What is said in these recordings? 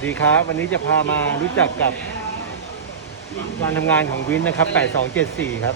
วัสดีครับ วันนี้จะพามารู้จักกับการทำงานของวินนะครับ 8274 ครับ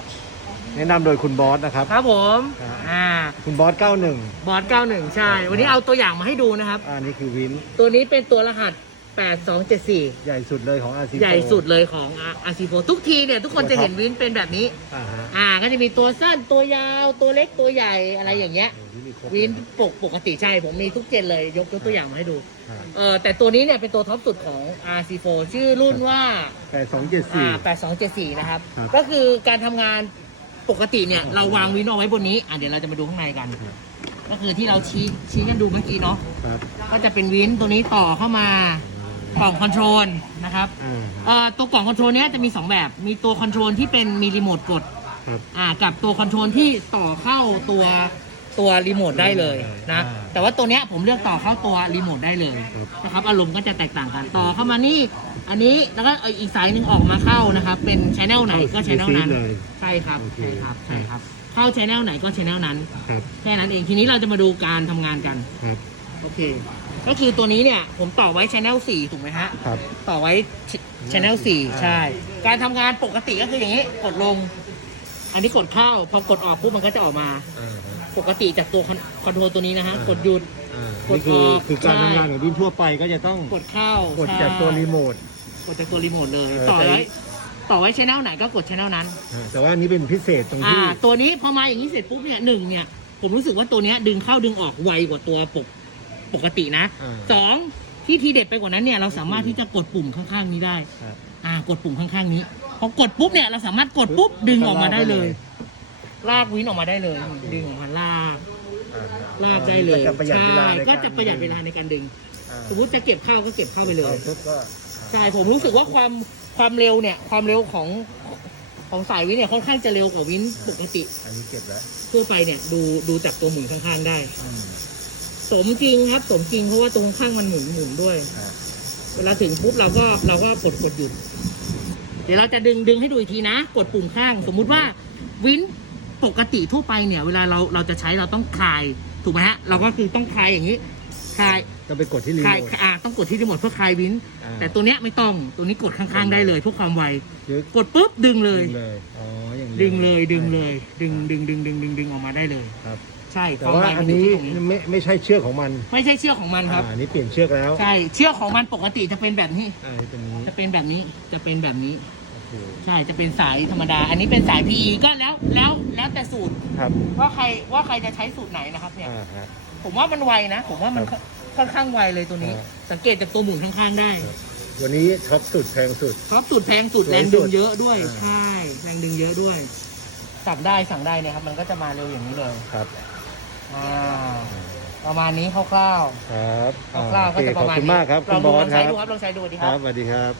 แนะนำโดยคุณบอสนะครับ ครับผมครับ อ่าคุณบอส 91 บอส91 ใช่ วันนี้เอาตัวอย่างมาให้ดูนะครับ อันนี้คือวิน ตัวนี้เป็นตัวรหัส 8274 ใหญ่สุดเลยของ RC ใหญ่สุดเลยของ RC4 ทุกทีเนี่ยทุกคนจะเห็นวินเป็นแบบนี้ อ่าฮะอ่าก็จะมีตัวสั้นตัวยาวตัวเล็กตัวใหญ่อะไรอย่างเงี้ย โอ้โหนี่มีครบวินเลยปกปกติใช่ ผมมีทุกเจนเลยยกยกตัวอย่างมาให้ดูครับเออแต่ตัวนี้เนี่ยเป็นตัวท็อปสุดของ RC4 ชื่อรุ่นว่าอ่า8274 8274 นะครับ ครับก็คือการทำงานปกติเนี่ย เราวางวินเอาไว้บนนี้ อะเดี๋ยวเราจะมาดูข้างในกันก็คือที่เราชี้ชี้กันดูเมื่อกี้เนาะ ครับก็จะเป็นวินตัวนี้ต่อเข้ามา กล่องคอนโทรลนะครับอ่าเอ่อตัวกล่องคอนโทรลเนี้ยจะมี 2 แบบ มีตัวคอนโทรลที่เป็นมีรีโมทกดครับ อ่ากับตัวคอนโทรลที่ต่อเข้าตัวตัวรีโมทได้เลยนะ อ่า แต่ว่าตัวเนี้ยผมเลือกต่อเข้าตัวรีโมทได้เลยครับ นะครับอารมณ์ก็จะแตกต่างกันต่อเข้ามานี่ อันนี้แล้วก็อีกสายหนึ่งออกมาเข้านะครับ เป็นชแนลไหนก็ชแนลนั้นเลยใช่ครับโอเค ใช่ครับใช่ครับ เข้าชแนลไหนก็ชแนลนั้น ครับแค่นั้นเองทีนี้เราจะมาดูการทำงานกัน ครับ โอเค ก็คือตัวนี้เนี่ย ผมต่อไว้ชแนล4ถูกไหมฮะ ครับ ต่อไว้ชแนล4ใช่ การทำงานปกติก็คืออย่างนี้ กดลง อันนี้กดเข้า พอกดออกปุ๊บมันก็จะออกมาอ่าฮะปกติจากตัวคอนคอนโทรลตัวนี้นะฮะอ่ากกดหยุดอ่ากนี่คือดออกคือการใช่ ทำงานของวินทั่วไปก็จะต้องกดเข้ากดจากตัวรีโมท กดจากตัวรีโมทเลย เออต่อแต่ไว้ต่อไว้ชแนลไหนก็กดชแนลนั้น อ่าแต่ว่าอันนี้เป็นพิเศษตรงอ่า ที่ตัวนี้พอมาอย่างนี้เสร็จปุ๊บเนี่ยหนึ่งเนี่ย ผมรู้สึกว่าตัวเนี้ยดึงเข้าดึงออกไวกว่าตัวปก ปกตินะอ่าสองที่ทีเด็ดไปกว่านั้นเนี่ยเราสามารถที่จะกดปุ่มข้างๆนี้ได้ครับ อ่ากดปุ่มข้างๆนี้พอกดปุ๊บเนี่ยเราสามารถกดปุ๊บดึงออกมาได้เลย ลากวินออกมาได้เลย ดึงออกมาลากอ่าฮะลากได้เลยก็จะประหยัดใช่เวลาในก็จะประหยัดเวลาในการดึง อ่าสมมติจะเก็บเข้าก็เก็บเข้าไปเลยอาปุ๊บก็ใช่ผมรู้สึกว่าความความเร็วเนี่ย ความเร็วของของสายวินเนี่ยค่อนข้างจะเร็วกว่าวินปกติ อันนี้เก็บแล้วทั่วไปเนี่ยดูดูจากตัวหมุนข้างๆได้ อืม สมจริงครับ สมจริงเพราะว่าตรงข้างมันหมุนหมุนด้วย อ่าเวลาถึงปุ๊บเราก็เราก็กดกดหยุด เดี๋ยวเราจะดึงดึงให้ดูอีกทีนะ กดปุ่มข้าง สมมุติว่าวินปกติทั่วไปเนี่ย เวลาเราเราจะใช้เราต้องคลายถูกไหมฮะเราก็คือต้องคลายอย่างนี้คลายก็ไปกดที่รีคโมลายทอ่าต้องกดที่รีโมทเพื่อคลายวิน อ่า แต่ตัวเนี้ยไม่ต้องตัวนี้กดข้างๆได้เลยเพื่อความไวเดี๋ยวกดปุ๊บดึงเลยดึงเลย อ๋อ อย่างนี้ดึงเลยดึงเลย ดึงดึงดึงดึงดึงดึงออกมาได้เลย ครับ ใช่แต่ความว่าไวอัมันนอยู่นี้ที่ตรงนี้ไม่ไม่ใช่เชือกของมันไม่ใช่เชือกของมันครับ อ่าอันนี้เปลี่ยนเชือกแล้วใช่เชือกของมันปกติจะเป็นแบบนี้ อ่าเป็นนี้จะเป็นแบบนี้จะเป็นแบบนี้ โอเคใช่จะเป็นสายธรรมดา อันนี้เป็นสาย PE ก็แล้วแล้วแล้วแต่สูตรครับว่าใครว่าใครจะใช้สูตรไหนนะครับเนี่ย อ่าฮะ ผมว่ามันไวนะ ผมว่ามันครับค่อนข้างไวเลยตัวนี้ ครับ สังเกตจากตัวหมุนข้างๆได้ครับวันนี้ท็อปสุดแพงสุดเพราะสูตรแพงสุดสวยแรงสุดึดงเยอะด้วยอ่า ใช่แรงดึงเยอะด้วยสั่งได้สั่งได้เนี่ยครับ มันก็จะมาเร็วอย่างนี้เลย ครับ อ่าประมาณนี้คร่าวครับๆคร่าวๆก็จะโอเคประมาณขอบคุณนี้มากครับลคุองณบดูอลสองคใช้รับดูครับลองใช้ดูดีคครัรับ บสวัสดีครับ